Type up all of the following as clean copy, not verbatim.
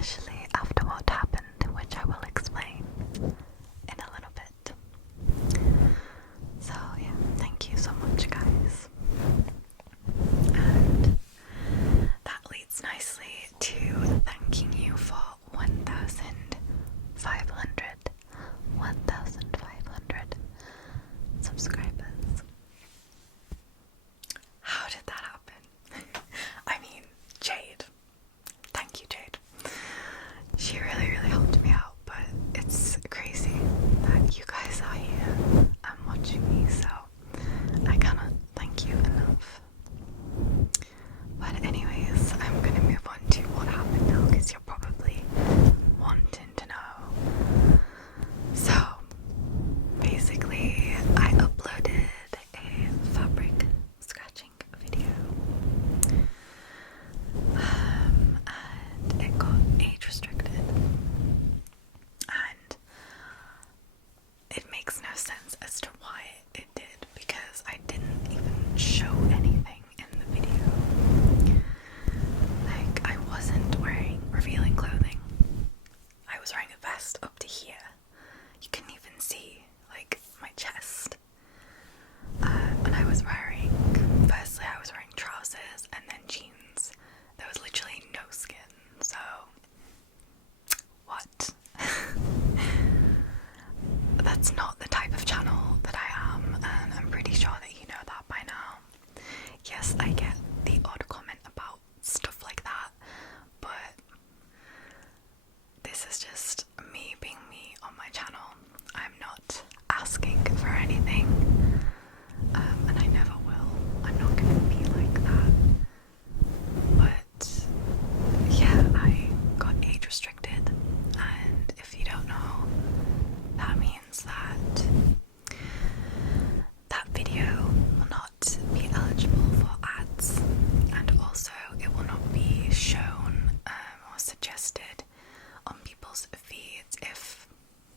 especially after what happened, which I will explain in a little bit. So yeah, thank you so much, guys. And that leads nicely to thanking you for 1,500 subscribers. How did that happen? I mean, Jade. Thank you, Jade. She really helped me out, but it's crazy that you guys are here and watching me, so I cannot thank you enough. But anyways, I'm gonna move on to what happened now, because you're probably wanting to know. So, basically, I uploaded a fabric scratching video, and it got age restricted, and it makes no sense as to why it did, because I didn't even show anything in the video. Like, I wasn't wearing revealing clothing. I was wearing a vest up to here. You couldn't even see, like, my chest. And I was wearing, firstly I was wearing trousers and then jeans. There was literally no skin, so what? That's not the type of channel that I am, and I'm pretty sure that you know that by now. Yes, I get the odd comment about stuff like that, but this is just me being me on my channel. I'm not asking for anything, and I never will. I'm not gonna be like that. But yeah, I got age restricted, and if you don't know, that means that that video will not be eligible for ads, and also it will not be shown or suggested on people's feeds if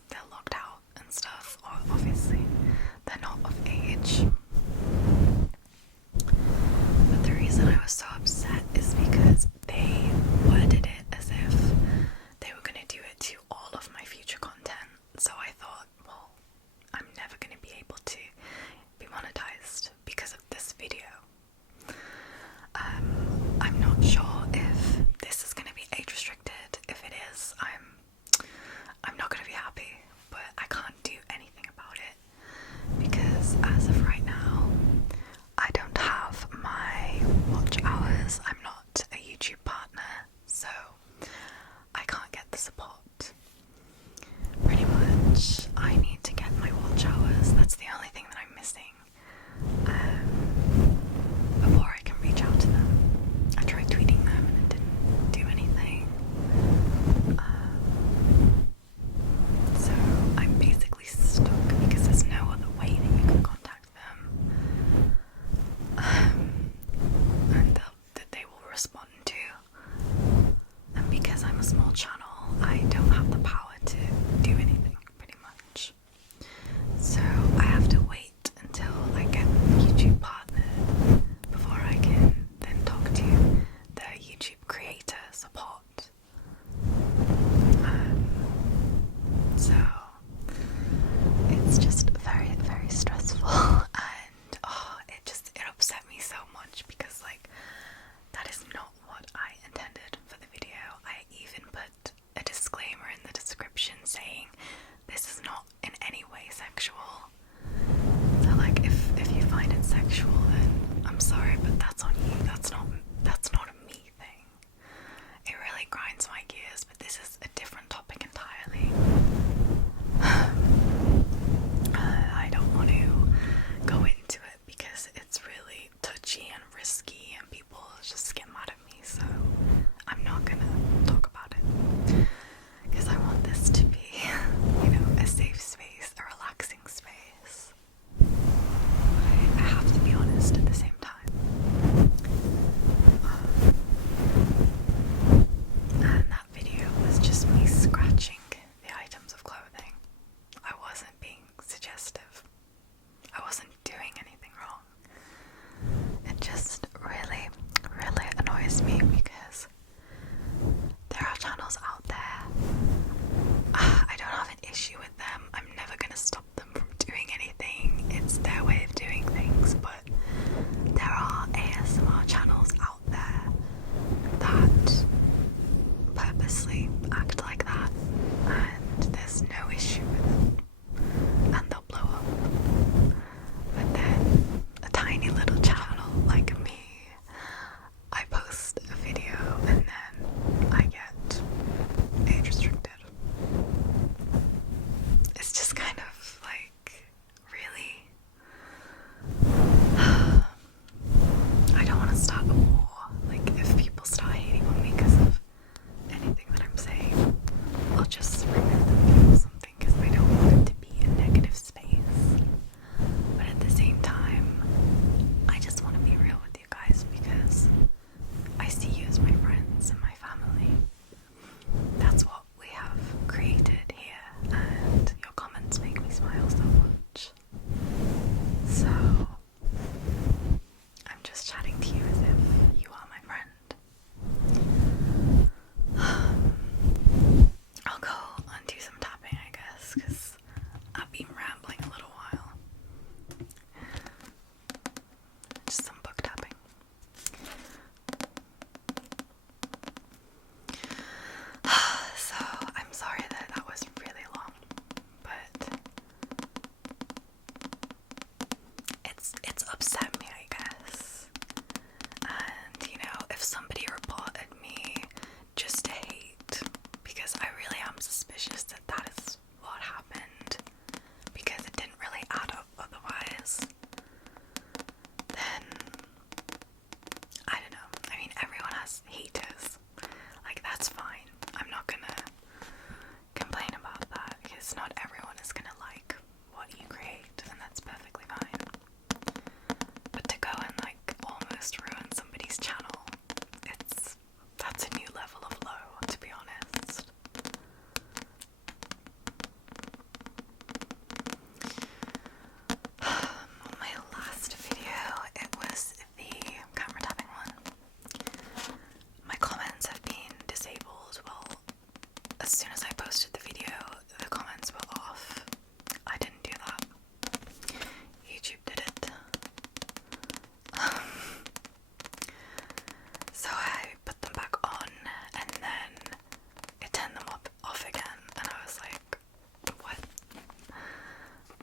they're logged out and stuff, or obviously they're not of age. But the reason I was so upset is because they worded it as if they were going to do it to all of my future content. So I thought, well, I'm never going to be able to be monetized because of this video. I'm not sure if this is going to be age restricted. If it is, I'm not going to be happy, but I can't do anything about it, because as of right now, I don't have my watch hours. I'm not a YouTube partner, so I can't get the support. Pretty much, I need to get my watch hours. That's the only thing that I'm missing, before I can reach out to them. I tried tweeting them and it didn't do anything. So I'm basically stuck because there's no other way that you can contact them, and that they will respond to. And because I'm a small channel, I don't have the power to do anything, pretty much. So I have to wait until I get YouTube partnered before I can then talk to the YouTube creator support. So it's just very stressful, and it upset me so much, because like, that is not what I intended for the video. I even put a disclaimer in the description saying this is not in any way sexual. So like, if you find it sexual, then I'm sorry, but that's on you. That's not a me thing. It really grinds my gears, but this is a different topic entirely. I don't want to go into it because it's really touchy and risky, and people just get mad at me, so I'm not gonna talk about it, because I want this to be, a safe space, a relaxing space. I have to be honest at the same time. And that video was just obviously act like that, and there's no issue with it, and they'll blow up. But then a tiny little channel like me, I post a video and then I get age restricted. It's just kind of like, really? I don't want to start a war. Like, if people start hating on me because of anything that I'm saying, I'll just remove the video or something, because I don't want it to be a negative space. But at the same time, I just want to be real with you guys, because I see you as my friends and my family. That's what we have created here, and your comments make me smile so much. So I'm just chatting to you as if you are my friend. I'll go and do some tapping, I guess, because I've been rambling a little while. Just some book tapping. So, I'm sorry that was really long, but it's upset me, I guess. And, you know, if somebody reported me just to hate, because I really am suspicious that that is what happened, because it didn't really add up otherwise, then I don't know. I mean, everyone has haters. Like, that's fine. I'm not gonna complain about that, because not everyone is gonna like what you create, and that's perfectly fine. But to go and like almost ruin somebody's channel, that's a new level of low, to be honest. My last video, it was the camera tapping one. My comments have been disabled. Well, as soon as I posted the video, the comments were off. I didn't do that. YouTube did it. So I put them back on, and then it turned them off again, and I was like, what?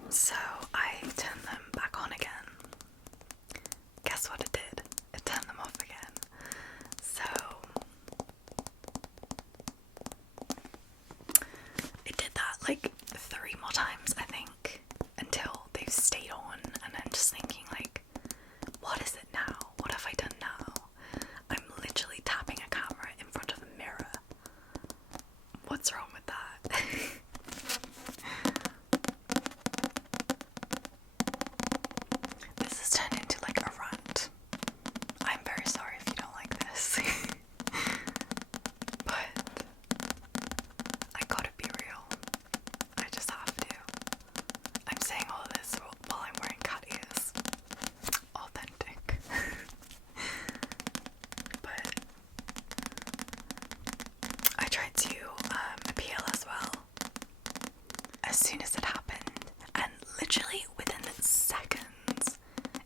So I turned them back on again. Guess what it did? It turned them off again. So it did that like 3 more times, I think, until they've stayed on, and I'm just thinking, like, what is it now? What have I done now? I'm literally tapping a camera in front of a mirror. What's wrong with that? This has turned into like a rant. I'm very sorry if you don't like this. But I gotta be real. I just have to. I'm saying all of this while I'm wearing cat ears. Authentic. But I tried to appeal as well as soon as it happened, and literally within seconds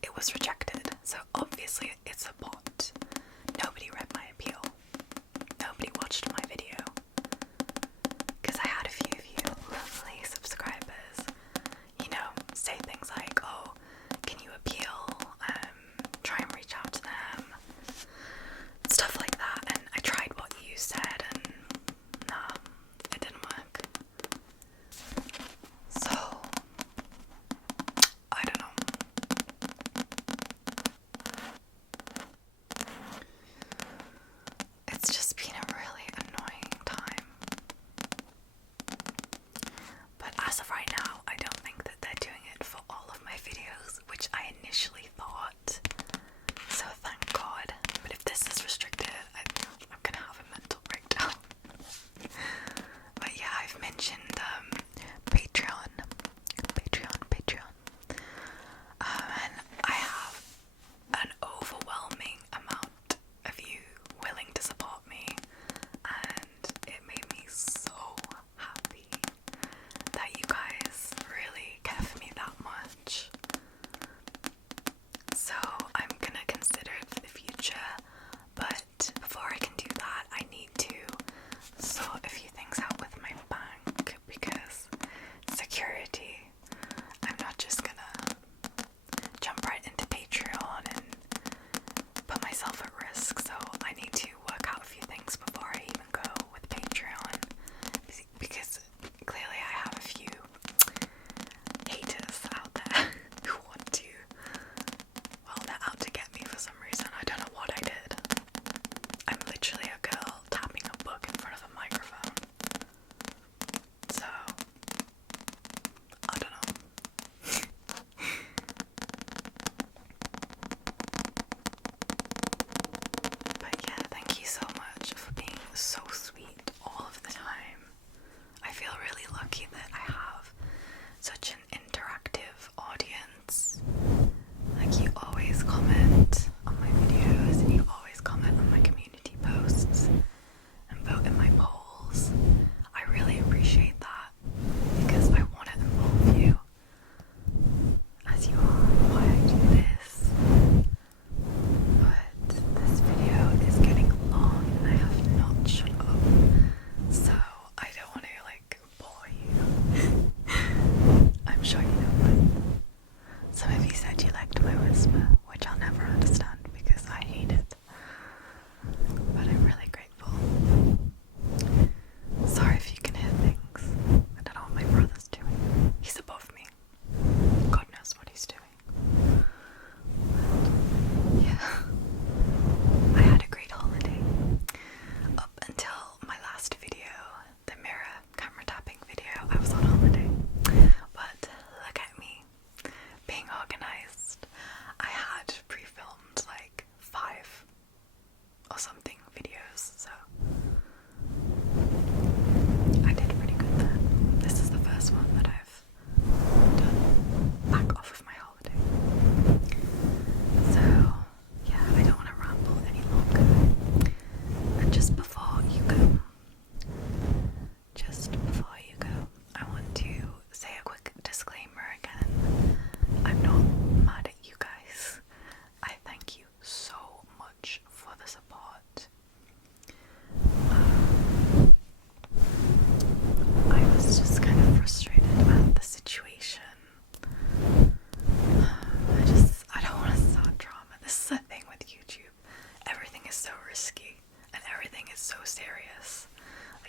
it was rejected. So obviously it's a bot. Nobody read my appeal. Nobody watched my video. Because I had a few of you lovely subscribers, you know, say things like, oh, can you appeal? Try and reach out to them. Stuff like that. And I tried what you said, and nah, it didn't work. So I don't know.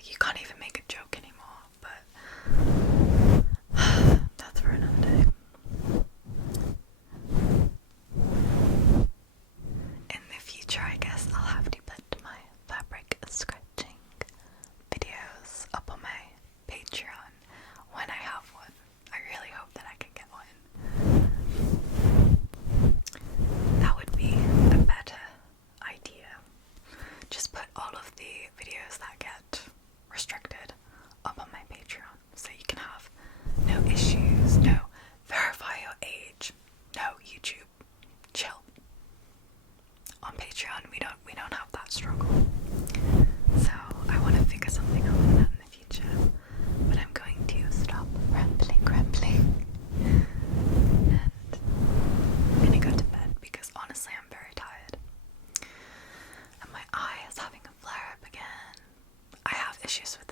you can't even make a joke anymore, but that's for another day. In the future, I guess I'll have to put my fabric scratching videos up on my Patreon when I have one. I really hope that I can get one. That would be a better idea. Just put all of the videos that get restricted up on my Patreon so you can have no issues, no verify your age, no YouTube, chill. On Patreon we don't have that struggle. So I want to figure something out like that in the future. But I'm going to stop rambling and I'm gonna go to bed because honestly I'm very tired. And my eye is having a flare up again. I have issues with